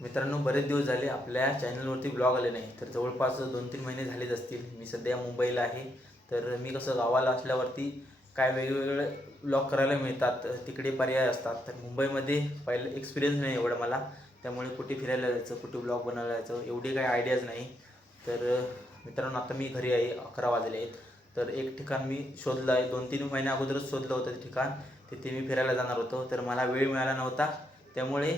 मित्रांनो, बरेच दिवस झाले आपल्या चॅनलवरती ब्लॉग आले नाही. तर जवळपास 2-3 महिने झालेच असतील. मी सध्या मुंबईला आहे. तर मी कसं गावाला असल्यावरती काय वेगवेगळे ब्लॉग करायला मिळतात, तिकडे पर्याय असतात. तर मुंबईमध्ये पहिलं एक्सपिरियन्स नाही एवढं मला, त्यामुळे कुठे फिरायला जायचं, कुठे ब्लॉग बनवायला जायचं एवढी काही आयडियाज नाही. तर मित्रांनो, आता मी घरी आहे, 11 वाजले आहेत. तर एक ठिकाण मी शोधलं आहे, 2-3 महिन्या अगोदरच शोधलं होतं ते ठिकाण. तिथे मी फिरायला जाणार होतो, तर मला वेळ मिळाला नव्हता, त्यामुळे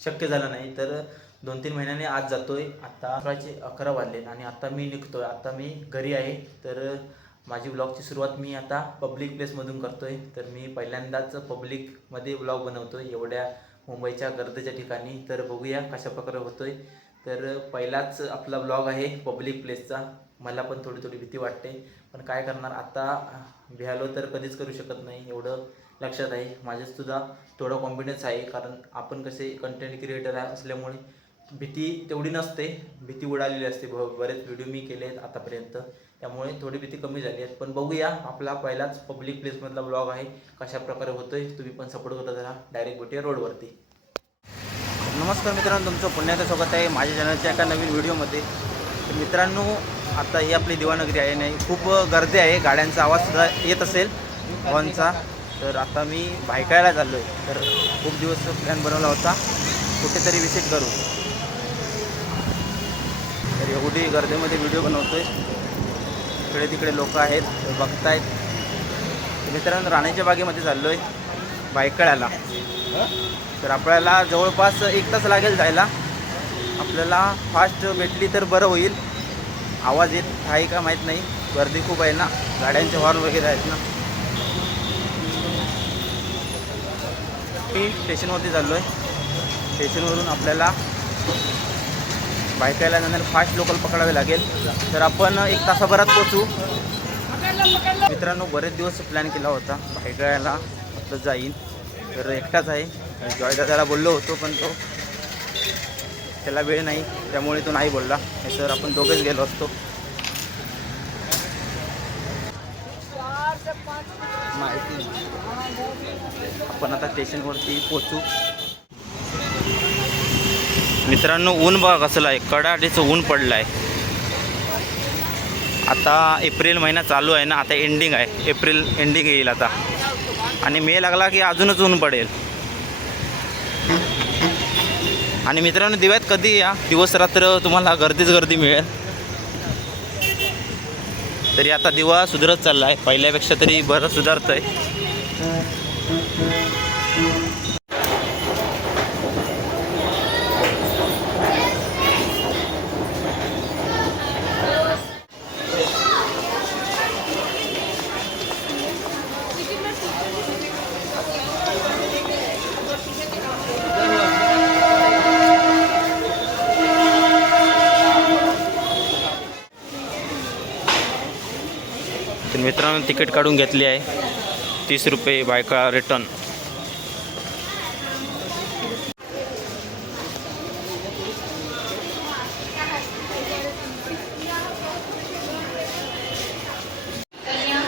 शक्य झालं नाही. तर 2-3 महिन्याने आज जातोय. आता सकाळचे 11 वाजले आणि आता मी निघतोय. आता मी घरी आहे. तर माझी ब्लॉगची सुरुवात मी आता पब्लिक प्लेसमधून करतोय. तर मी पहिल्यांदाच पब्लिकमध्ये ब्लॉग बनवतोय एवढ्या मुंबईच्या गर्दीच्या ठिकाणी. तर बघूया कशा प्रकारे होतोय. तर पहिलाच आपला ब्लॉग आहे पब्लिक प्लेसचा. मला पण थोडी थोडी भीती वाटते, पण काय करणार आता. भ्यालो तर कधीच करू शकत नाही, एवढं लक्षात आहे. माझ्यासुद्धा थोडा कॉन्फिडन्स आहे, कारण आपण कसे कंटेंट क्रिएटर असल्यामुळे भीती तेवढी नसते. भीती उडालेली असते. बरेच व्हिडिओ मी केले आहेत आतापर्यंत, त्यामुळे थोडी भीती कमी झाली आहे. पण बघूया, आपला पहिलाच पब्लिक प्लेसमधला ब्लॉग आहे, कशा प्रकारे होतोय. तुम्ही पण सपोर्ट करत राहा. डायरेक्ट भेटूया रोडवरती. नमस्कार मित्रांनो, तुमचं पुण्याचं स्वागत आहे माझ्या चॅनलच्या एका नवीन व्हिडिओमध्ये. तर मित्रांनो, आता ही आपली दिवानगरी आहे. नाही, खूप गर्दी आहे, गाड्यांचा आवाजसुद्धा येत असेल हॉर्नचा. तर आता मी भायखळ्याला चाललो आहे. तर खूप दिवस प्लॅन बनवला होता कुठेतरी विजिट करू. तर एवढी गर्दीमध्ये व्हिडिओ बनवतो आहे. इकडे तिकडे लोक आहेत, बघतायत. मित्रांनो, राणीच्या बागेमध्ये चाललो आहे भायखळ्याला. तर आपल्याला जवळपास 1 तास लागेल जायला. आपल्याला फास्ट भेटली तर बरं होईल. आवाज येत आहे का माहीत नाही, गर्दी खूप आहे ना, गाड्यांचे हॉर्न वगैरे आहेत ना. मी स्टेशनवरती चाललो आहे. स्टेशनवरून आपल्याला भायखळ्याला जाण्याला फास्ट लोकल पकडावे लागेल. तर आपण 1 तासाभरात पोचू. मित्रांनो, बरेच दिवस प्लॅन केला होता भायखळ्याला आपलं जाईन. तर एकटाच आहे. जॉय दादाला बोललो होतो, पण त्याला वेळ नाही, त्यामुळे तो नाही बोलला. तर आपण दोघेच गेलो असतो. आपण आता स्टेशनवरती पोचू. मित्रांनो, ऊन बघा कसलं आहे, कडाडीचं ऊन पडलं आहे. आता एप्रिल महिना चालू आहे ना, आता एंडिंग आहे, एप्रिल एंडिंग येईल आता, आणि मे लागला की अजूनच ऊन पडेल. आणि मित्रांनो, दिव्यात कधी या, दिवस रात्र तुम्हाला गर्दीच गर्दी मिळेल. तरी आता दिवा सुधारत चालला आहे, पहिल्यापेक्षा तरी बरं सुधारतं आहे. तर मित्रांनो, तिकीट काढून घेतली आहे, 30 रुपये भायखळा रिटर्न.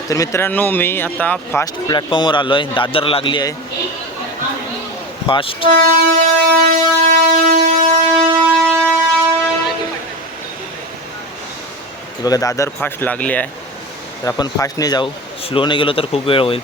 तर मित्रांनो, मी आता फास्ट प्लॅटफॉर्मवर आलो आहे. दादर लागली आहे फास्ट. बघा, दादर फास्ट लागली आहे. तर आपण फास्टने जाऊ, स्लोने गेलो तर खूप वेळ होईल.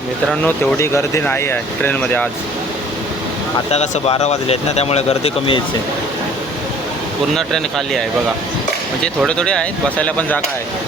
मित्रांनो, तेवढी गर्दी नाही आहे ट्रेनमध्ये आज. आता कसं 12 वाजले आहेत ना, त्यामुळे गर्दी कमी यायची. पूर्ण ट्रेन खाली आहे बघा. म्हणजे थोडे थोडे आहेत, बसायला पण जागा आहे.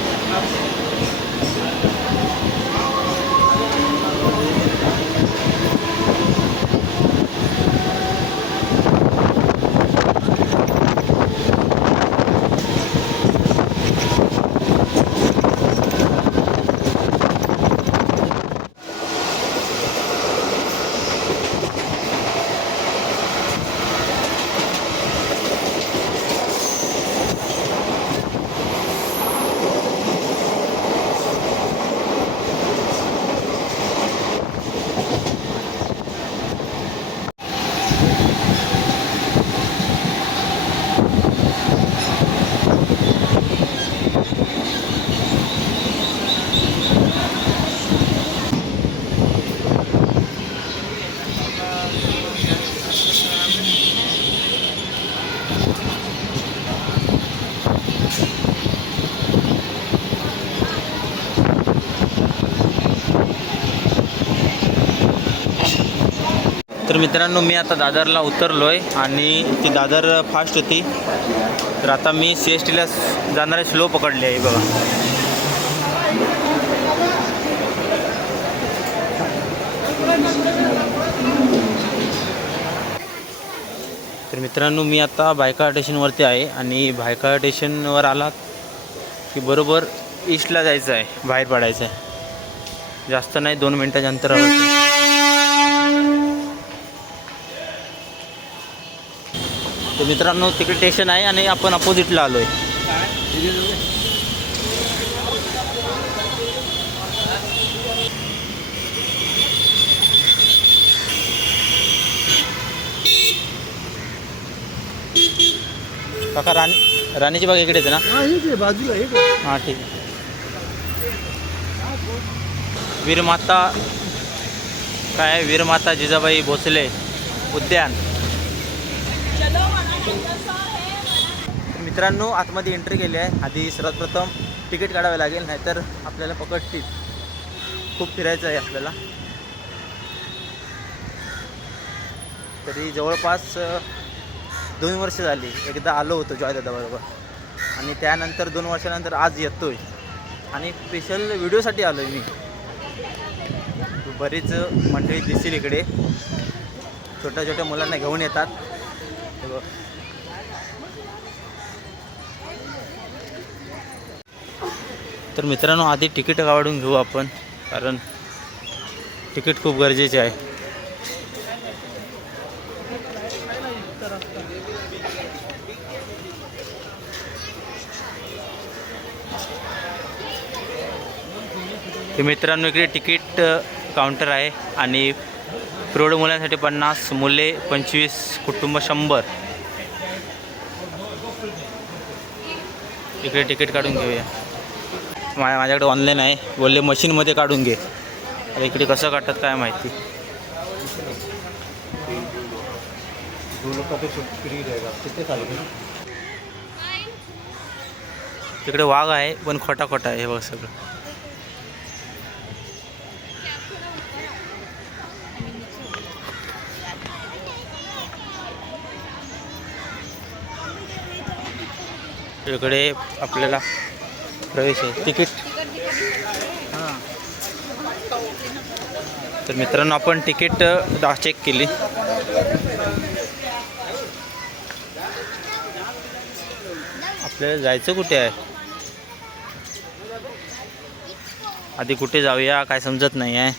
तर मित्रांनो मी आता दादरला उतरलो आहे आणि ती दादर फास्ट होती, तर आता मी CSTला जाणारे स्लो पकडले आहे बघा. तर मित्रांनो मी आता भायखळा स्टेशनवरती आहे आणि भायखळा स्टेशनवर आलात की बरोबर ईस्टला जायचं आहे, बाहेर पडायचं आहे. जास्त नाही 2 मिनिटाच्या अंतरावर. तर मित्रांनो तिकडे स्टेशन आहे आणि आपण अपोजिटला आलो आहे. काका राणीची बाग इकडेच आहे ना? बाजूला हां ठीक आहे. वीरमाता काय वीरमाता जिजाबाई भोसले उद्यान. मित्रांनो आतमध्ये एंट्री केली आहे. आधी सर्वात प्रथम तिकीट काढावे लागेल, नाहीतर आपल्याला पकडतील. खूप फिरायचं आहे आपल्याला. तरी जवळपास 2 वर्ष झाली. एकदा आलो होतो जॉयदादाबरोबर आणि त्यानंतर 2 वर्षानंतर आज येतोय आणि स्पेशल व्हिडिओसाठी आलो आहे मी. बरीच मंडळी दिसतील इकडे, छोट्या छोट्या मुलांना घेऊन येतात. तर मित्रांनो आधी तिकीट काढून घेऊ आपण, कारण तिकीट खूप गरजेचे आहे. तर मित्रांनो इकडे तिकीट काउंटर आहे आणि प्रौढ मुलांसाठी 50, मुले 25, कुटुंब 100. इकडे तिकीट काढून घेऊया. माझ्याकडे ऑनलाईन आहे, बोलले मशीनमध्ये काढून घे. इकडे कसं काढतात काय माहिती. तिकडे वाघ आहे पण खोटा खोटा आहे हे बघ सगळं. इकडे आपल्याला प्रवेश आहे, तिकीट. तर मित्रांनो आपण तिकीट चेक केली. आपल्याला जायचं कुठे आहे, आधी कुठे जाऊया काय समजत नाही आहे.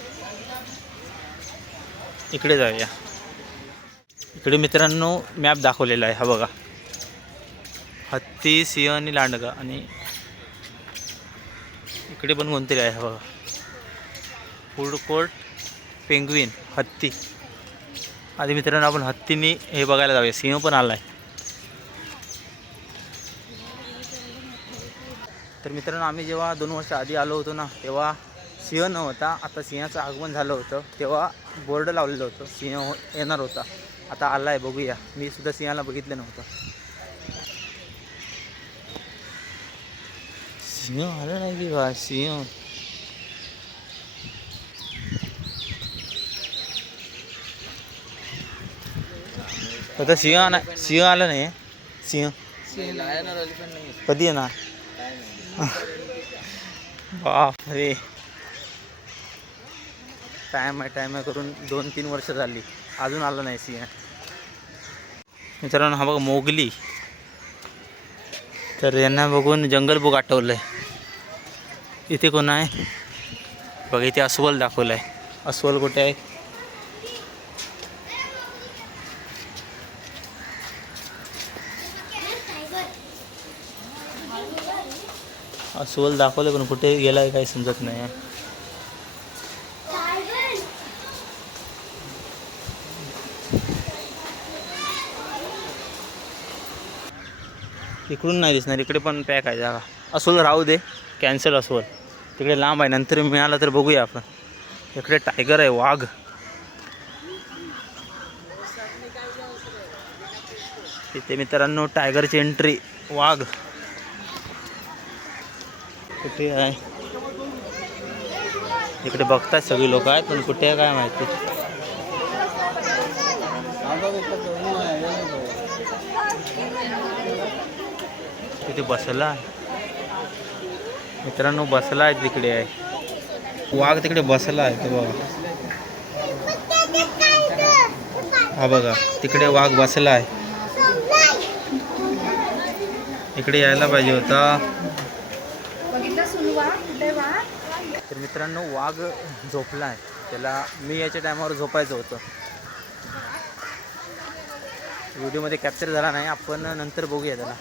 इकडे जाऊया. इकडे मित्रांनो मॅप दाखवलेला आहे, हा बघा. हत्ती, सिंह आणि लांडगा. आणि इकडे पण कोणतरी आहे बघा, फूड कोर्ट, पेंग्विन, हत्ती. आधी मित्रांनो आपण हत्तीनी हे बघायला जाऊया. सिंह पण आला आहे. तर मित्रांनो आम्ही जेव्हा 2 वर्ष आधी आलो होतो ना, तेव्हा सिंह नव्हता. आता सिंहाचं आगमन झालं होतं, तेव्हा बोर्ड लावलेलं होतं सिंह येणार होता. आता आला आहे, बघूया. मी सुद्धा सिंहाला बघितलं नव्हतं. सिंह आलं नाही की बा, सिंह. आता सिंह आलं नाही. सिंह कधी येणार? बापरे, टाईम आहे करून 2-3 वर्ष झाली, अजून आलं नाही सिंह. मित्रांनो हा बघा मोगली. तर यांना बघून जंगल बुक आठवलं आहे. इथे कोण आहे बघा, इथे अस्वल दाखवलं आहे. अस्वल कुठे आहे? अस्वल दाखवलं पण कुठे गेला आहे काही समजत नाही. इकडून नाही दिसणार, इकडे पण पॅक आहे जागा. अस्वल राहू दे, कॅन्सल अस्वल. तिकडे लांब आहे, नंतर मिळाला तर बघूया आपण. इकडे टायगर आहे, वाघ. इथे मित्रांनो टायगरची एंट्री, वाघ कुठे आहे? इकडे बघताय सगळी लोक आहेत पण कुठे आहे काय माहिती. तिथे बसला आहे मित्रांनो, बसला आहे तिकडे आहे वाघ, तिकडे बसला आहे तो बघा. हा बघा तिकडे वाघ बसला आहे. इकडे यायला पाहिजे होता. तर मित्रांनो वाघ झोपला आहे. त्याला मी याच्या टायमावर झोपायचं होतं. व्हिडिओमध्ये कॅप्चर झाला नाही, आपण नंतर बघूया त्याला.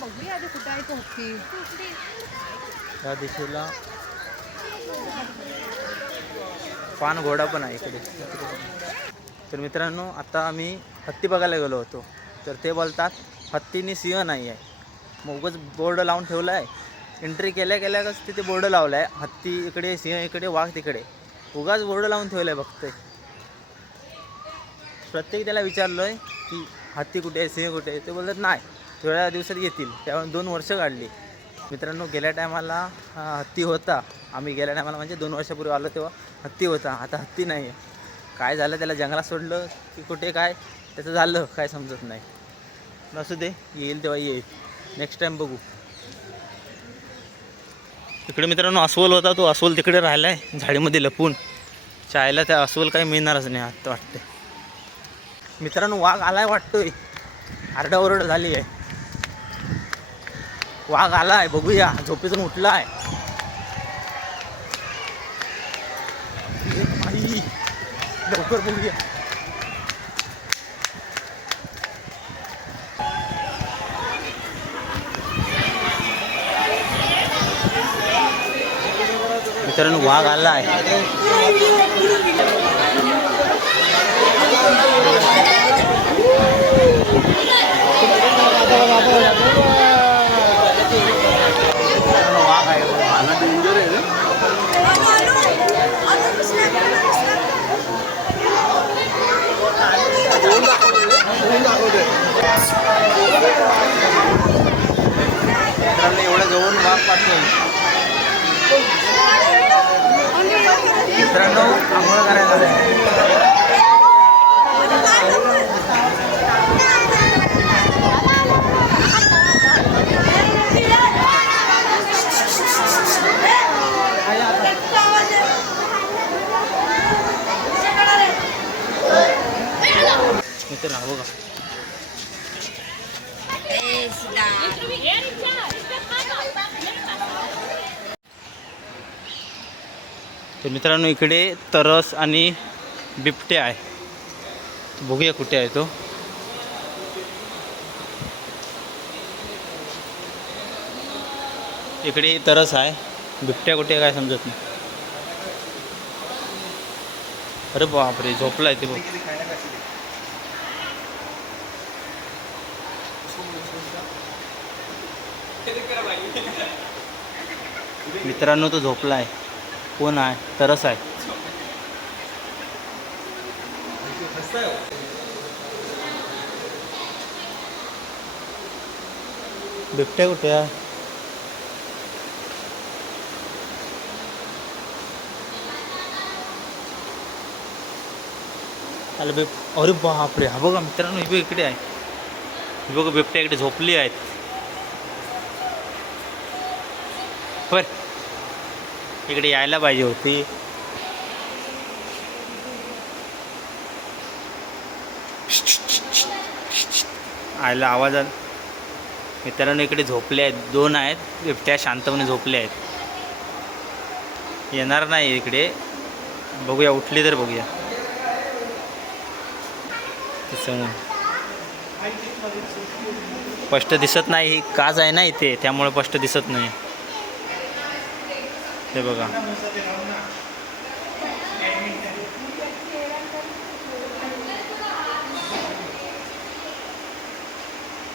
त्या दिशेला पान घोडा पण आहे इकडे. तर मित्रांनो आता आम्ही हत्ती बघायला गेलो होतो. तर ते बोलतात हत्तीने सिंह नाही आहे. मग उगाच बोर्ड लावून ठेवला आहे. एंट्री केल्या केल्याच तिथे बोर्ड लावला आहे, हत्ती इकडे सिंह इकडे वाघ तिकडे. उगाच बोर्ड लावून ठेवलं आहे. बघतोय प्रत्येक त्याला विचारलं आहे की हत्ती कुठे आहे, सिंह कुठे आहे. ते बोलतात नाही थोड्या दिवसात येतील. त्यावर 2 वर्ष काढली. मित्रांनो गेल्या टायमाला हत्ती होता. आम्ही गेल्या टायमाला म्हणजे 2 वर्षापूर्वी आलो तेव्हा हत्ती होता. आता हत्ती नाही आहे. काय झालं त्याला जंगलात सोडलं की कुठे काय त्याचं झालं काय समजत नाही. असू दे, येईल तेव्हा येईल. नेक्स्ट टाईम बघू. इकडे मित्रांनो अस्वल होता. तो अस्वल तिकडे राहिला आहे झाडीमध्ये लपून. चायला त्या अस्वल काही मिळणारच नाही आता वाटते. मित्रांनो वाघ आलाय वाटतोय. आरडाओरड झाली आहे. वाघ आलाय बघूया. झोपेतून उठला आहे. लवकर बघूया. मित्रांनो वाघ आला आहे. वाघ आहे. मित्रांनो एवढ्या जवळून वाघ पाहतोय. मित्रांनो आंघोळ करायला मित्र हा बघा. तर मित्रांनो इकडे तरस आणि बिबट्या आहे. बघूया कुठे आहे तो. इकडे तरस आहे. बिबट्या कुठे आहे काय समजत नाही. अरे बापरे झोपलाय ते बघ. मित्रांनो तो झोपलाय. कोण आहे? तरस आहे. बिबट्या कुठे आहे? अरे बापरे हा बघा मित्रांनो ही इकडे आहे. ही बघा बिबट्या इकडे झोपली आहेत. बर इकडे यायला पाहिजे होती. आयला आवाज आला. मित्रांनो इकडे झोपले आहेत. 2 आहेत बिबट्या शांतपणे झोपले आहेत. येणार नाही इकडे. बघूया उठली तर बघूया. स्पष्ट दिसत नाही. काच आहे ना इथे त्यामुळे स्पष्ट दिसत नाही. ते बघा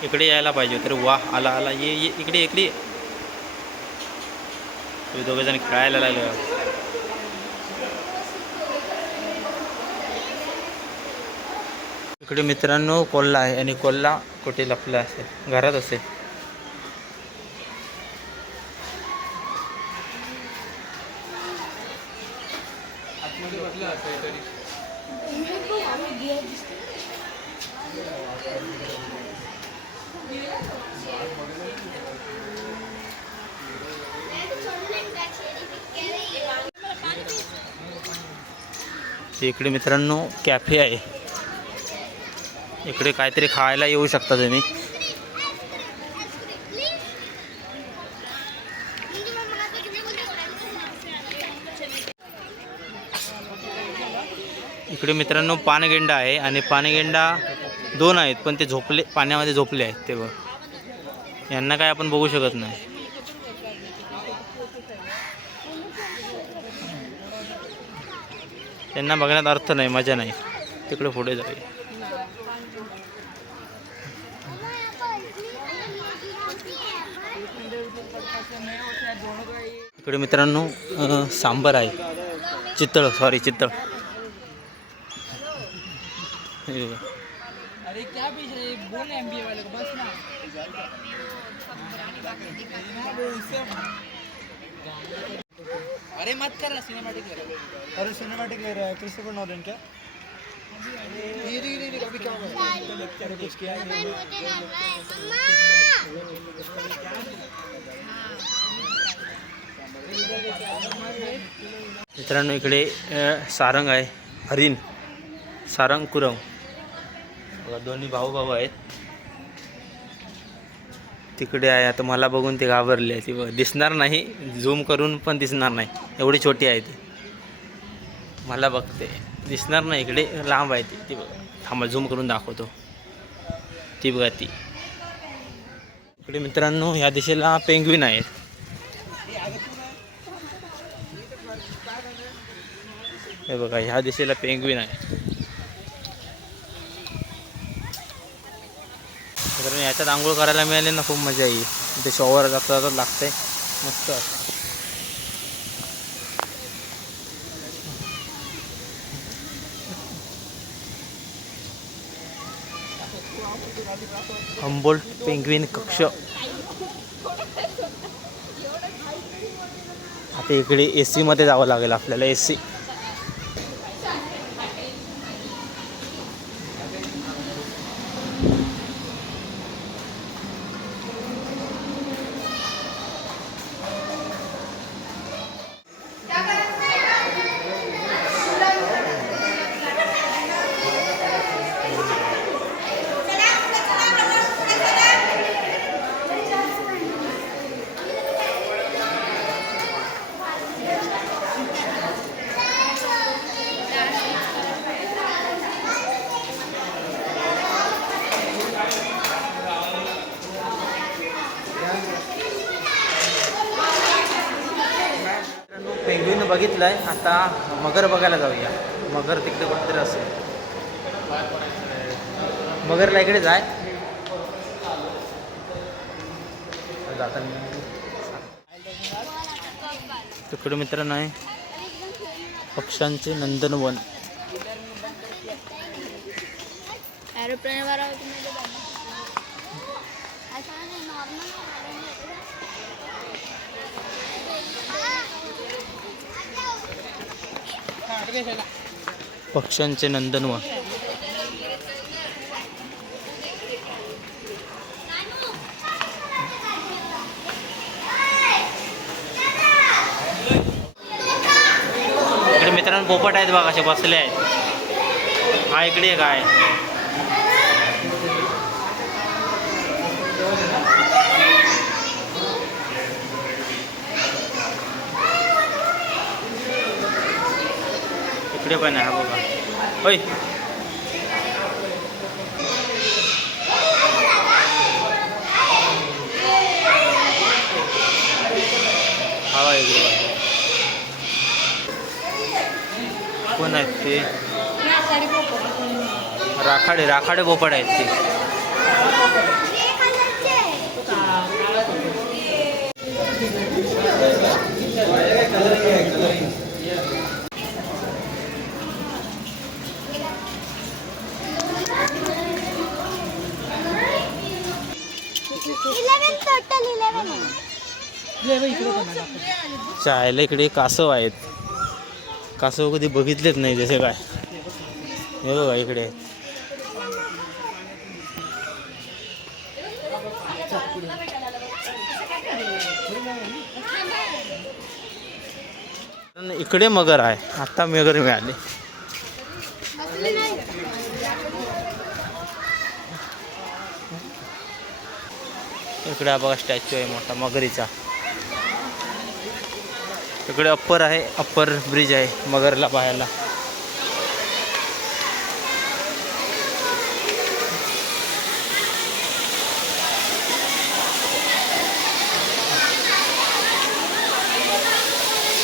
इकडे यायला पाहिजे. तर वाह आला आला. ये ये इकडे इकडे. दोघे जण खेळायला लागले. इकडे मित्रांनो कोल्हा आहे आणि कोल्हा कुठे लपला असेल. घरात असेल. इकडे मित्रांनो कॅफे आहे, इकडे काहीतरी खायला येऊ शकता तुम्ही. इकडे मित्रांनो पानगेंडा आहे आणि पानगेंडा 2 आहेत, पण ते झोपले, पाण्यामध्ये झोपले आहेत ते बघ. यांना काय आपण बघू शकत नाही. त्यांना बघण्यात अर्थ नाही, मजा नाही. तिकडे पुढे जाऊया. इकडे मित्रांनो सांबर आहे, चितळ, सॉरी चितळ. अरे क्या पीछे बोल एमबीए वाले को बस ना. अरे मत कर, सिनेमैटिक ले रहा है. अरे सिनेमैटिक ले रहा है क्रिस्टोफर नोलन क्या? ये अभी क्या हुआ है? कुछ किया नहीं. मित्रांनो इकडे सारंग आहे, हरिण, सारंग कुरव बघा, दोन्ही भाऊ आहेत. तिकडे आहे, आता मला बघून ते घाबरले आहे. ती दिसणार नाही, झूम करून पण दिसणार नाही, एवढी छोटी आहे ती. मला बघते, दिसणार नाही, इकडे लांब आहे ती. ती बघा, थांबा झूम करून दाखवतो. ती बघा ती. इकडे मित्रांनो ह्या दिशेला पेंग्विन आहेत. हे बघा, ह्या दिशेला पेंग्विन आहे. कारण याच्यात आंघोळ करायला मिळाले ना, खूप मजा येईल. इथे शॉवर जाता लागतंय, मस्त. हम्बोल्ट पेंग्विन कक्ष. आता इकडे AC मध्ये जावं लागेल आपल्याला, AC. पेंग्विन बघितलं आहे, आता मगर बघायला जाऊया. मगर तिकडे कुठेतरी असेल. मगरला इकडे जाय तिकडे मित्रांनो आहे पक्ष्यांचे नंदनवन. पक्ष्यांचे नंदनवन. इकडे मित्रांनो पोपट आहेत बघा, असे बसले आहेत. हा इकडे एक आहे. इकडे पण आहे, हा बघा. होय, हा इकडे कोण आहेत ते? राखाडे पोपट आहेत ते. चायला इकडे कासव आहेत. कासव कधी बघितलेच नाही जसे काय. हे बघा इकडे इकडे मगर आहे, आता मगर मिळाले. इकडे हा बघा स्टॅच्यू आहे मोठा मगरीचा. इकडे अप्पर आहे, अप्पर ब्रिज आहे मगरला पाहायला.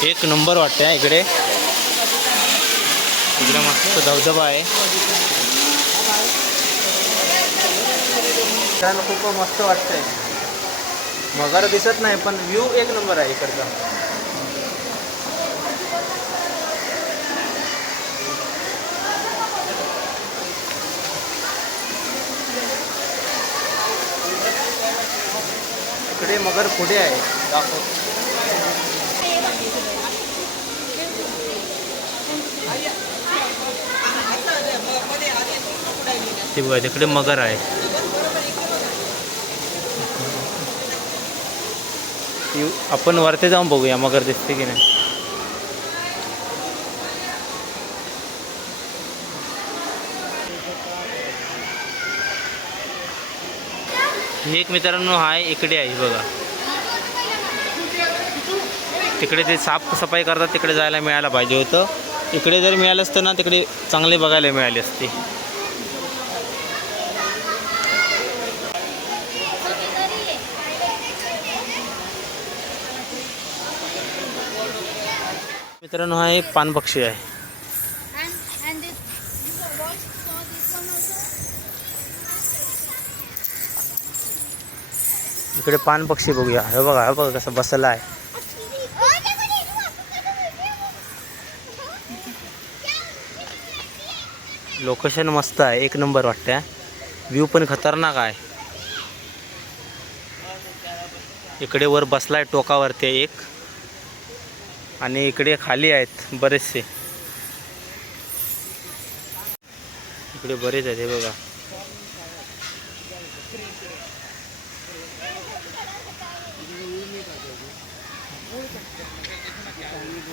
एक नंबर वाटते इकडे. इकडे मस्त धबधबा आहे. खूप मस्त वाटतंय. मगर दिसत नाही पण व्ह्यू एक नंबर आहे इकडचा. इकडे मगर पुढे आहे दाखव. ते बघा तिकडे मगर आहे. आपण वरती जाऊन बघूया मगर दिसते की नाही. एक मित्रांनो हाय इकडे आहे बघा. तिकडे ते साफसफाई करतात, तिकडे जायला मिळायला पाहिजे होतं. इकडे जर मिळालं असतं ना तिकडे चांगले बघायला मिळाले असते. मित्रांनो हा एक पानपक्षी आहे. इकडे पानपक्षी बघूया. हे बघा, हे बघा कसं बसला आहे. लोकेशन मस्त आहे, एक नंबर वाटते. व्ह्यू पण खतरनाक आहे. इकडे वर बसलाय टोकावरती एक, आणि इकडे खाली आहेत बरेचसे. इकडे बरेच आहेत हे बघा.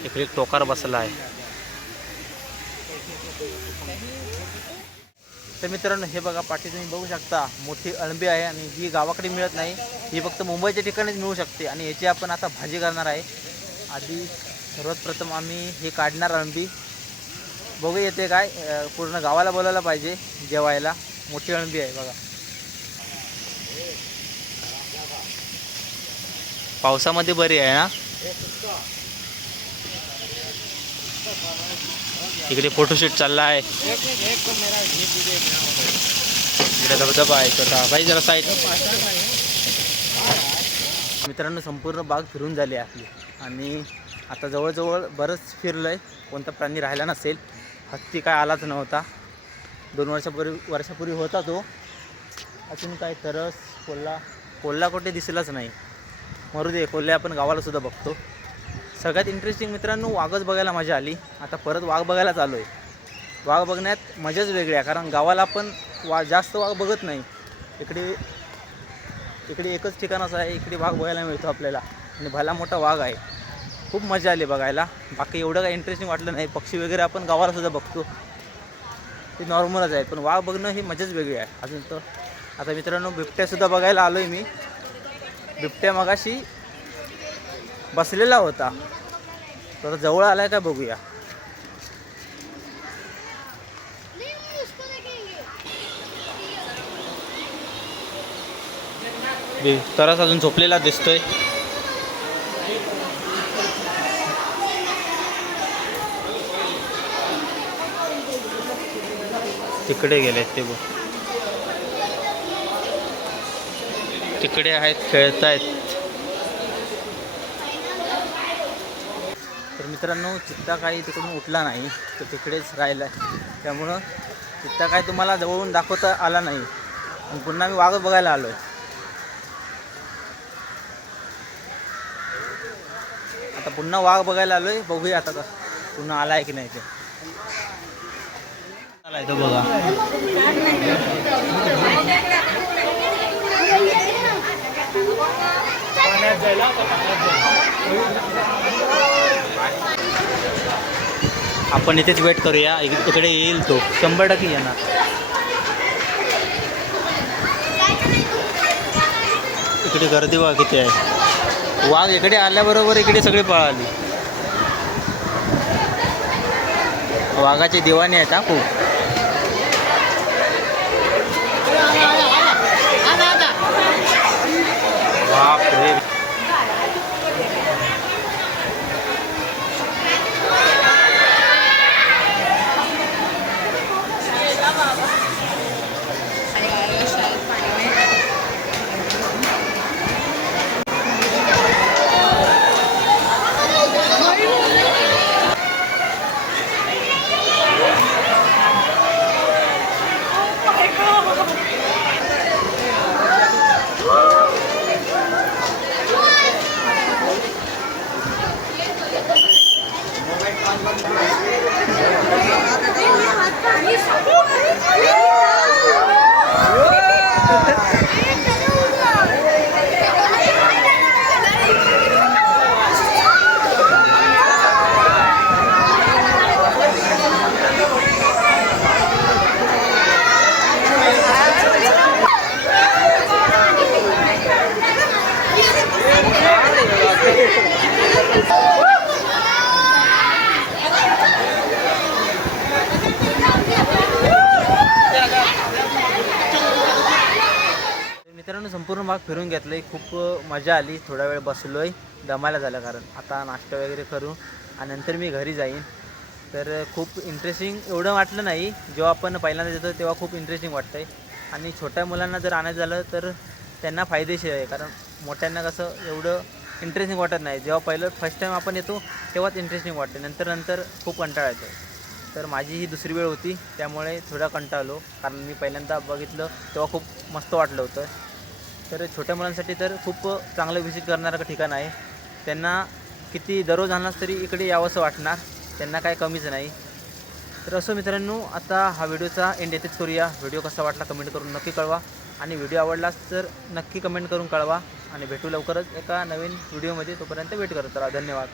इकडे टोकार बसला आहे. तर मित्रांनो हे बघा पाठी तुम्ही बघू शकता मोठी अळंबी आहे, आणि ही गावाकडे मिळत नाही. ही फक्त मुंबईच्या ठिकाणीच मिळू शकते, आणि याची आपण आता भाजी करणार आहे. आधी सर्वात प्रथम आम्ही हे काढणार अळंबी. बघू येते काय. पूर्ण गावाला बोलायला पाहिजे जेवायला. मोठी अळंबी आहे बघा. पावसामध्ये बरी आहे ना. इकडे फोटोशूट चालला आहे. इकडे धबधबा आहे छोटा. भाई जरा साईड. मित्रांनो संपूर्ण बाग फिरून झाली आपली, आणि आता जवळजवळ बरंच फिरलं आहे. कोणता प्राणी राहिला नसेल. हत्ती काय आलाच नव्हता. 2 वर्षापूर्वी होता तो. अजून काय तरस कोल्हा कुठे दिसलाच नाही. मरू दे, कोल्हे आपण गावाला सुद्धा बघतो. सगळ्यात इंटरेस्टिंग मित्रांनो वाघच बघायला मजा आली. आता परत वाघ बघायला चालू आहे. वाघ बघण्यात मजाच वेगळी आहे, कारण गावाला आपण जास्त वाघ बघत नाही. इकडे एकच ठिकाण असं आहे, इकडे वाघ बघायला मिळतो आपल्याला, आणि भला मोठा वाघ आहे. खूप मजा आली बघायला. बाकी एवढं काही इंटरेस्टिंग वाटलं नाही. पक्षी वगैरे आपण गावाला सुद्धा बघतो, ते नॉर्मलच आहेत, पण वाघ बघणं ही मजाच वेगळी आहे. अजून तर आता मित्रांनो बिबट्यासुद्धा बघायला आलो आहे मी. बिबट्या मगाशी बसलेला होता, तर जवळ आलाय का बघूया. तरच अजून झोपलेला दिसतोय. तिकडे गेले ते बघ. तिकडे आहेत, खेळतायत. तर मित्रांनो चित्ता काही तिकडून उठला नाही, तर तिकडेच राहिला. त्यामुळं चित्ता काही तुम्हाला जवळून दाखवता आला नाही. आणि पुन्हा मी वाघ बघायला आलो आहे. आता पुन्हा वाघ बघायला आलो आहे. बघूया आता का पुन्हा आला आहे की नाही. ते आला आहे तो बघा. पाण्यात जायला का पाण्यात जायला? आपण इथेच वेट करूया, इकडे येईल तो 100% येणार. इकडे गर्दी बघा किती आहे. वाघ इकडे आल्याबरोबर इकडे सगळे पळाली. वाघाचे दिवाणे आहेत हा खूप. बापरे. मित्रांनो संपूर्ण भाग फिरून घेतलं. खूप मजा आली. थोडा वेळ बसलो आहे, दमायला झालं. कारण आता नाश्ता वगैरे करू आणि नंतर मी घरी जाईन. तर खूप इंटरेस्टिंग एवढं वाटलं नाही. जेव्हा आपण पहिल्यांदा येतो तेव्हा खूप इंटरेस्टिंग वाटतं आहे. आणि छोट्या मुलांना जर आणायचं झालं तर त्यांना फायदेशीर आहे. कारण मोठ्यांना कसं एवढं इंटरेस्टिंग वाटत नाही. जेव्हा फर्स्ट टाईम आपण येतो तेव्हाच इंटरेस्टिंग वाटते. नंतर खूप कंटाळा येतो. तर माझी ही दुसरी वेळ होती, त्यामुळे थोडा कंटाळलो. कारण मी पहिल्यांदा बघितलं तेव्हा खूप मस्त वाटलं होतं. तर छोट्या मुलांसाठी तर खूप चांगलं व्हिजिट करणारं ठिकाण आहे. त्यांना किती दररोज आणलास तरी इकडे यावंसं वाटणार. त्यांना काय कमीच नाही. तर असं मित्रांनो, आता हा व्हिडिओचा एंड येथेच करूया. व्हिडिओ कसा वाटला कमेंट करून नक्की कळवा. आणि व्हिडिओ आवडलाच तर नक्की कमेंट करून कळवा. आणि भेटू लवकरच एका नवीन व्हिडिओमध्ये. तोपर्यंत वेट करत राहा. धन्यवाद.